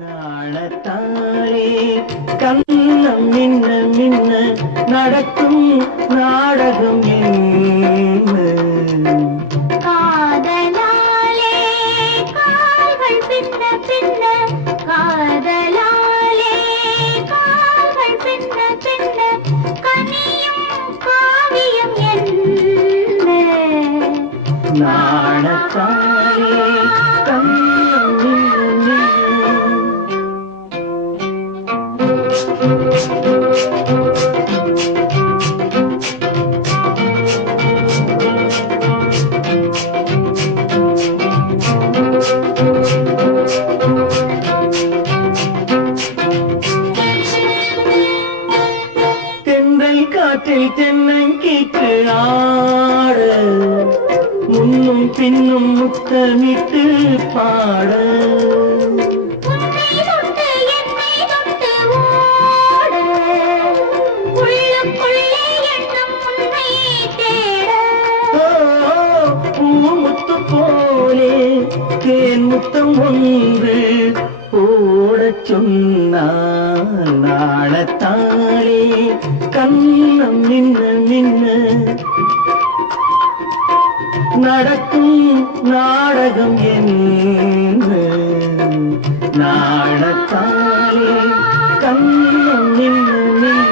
நாணத்தாலே கண்ணம் மின்ன மின்ன நடக்கும் நாடகம் என்ன? காதலாலே கால்கள் பின்ன பின்ன, காதலாலே கால்கள் பின்ன பின்ன, கனியும் காவியம் என்ன? நாணத்தாலே கண்ணம் மின்ன மின்ன. தென்றல் காற்றில் தென்னங்கீற்று ஆட, முன்னும் பின்னும் முத்தமிட்டு பாட, உன்னை தொட்டு என்னை தொட்டு ஓட, உள்ளுக்குள்ளே எண்ணம் உன்னை தேட. பூமுத்து போலே தேன் முத்தம் ஒன்று போடச் சொன்னான். நாணத்தாலே கண்ணம் மின்ன மின்ன நடக்கும் நாடகம் என்ன? நாணத்தாலே கண்ணம் மின்ன மின்ன.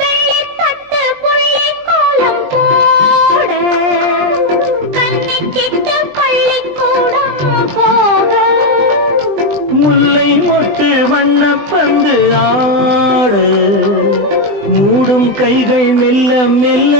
வெள்ளித்தட்டு புள்ளிக்கோலம் போட, கண்ணிக்கிட்டு பள்ளிக்கூடம் போக. முல்லை மொட்டு வண்ணப்பந்து ஆட, மூடும் கைகள் மெல்ல மெல்ல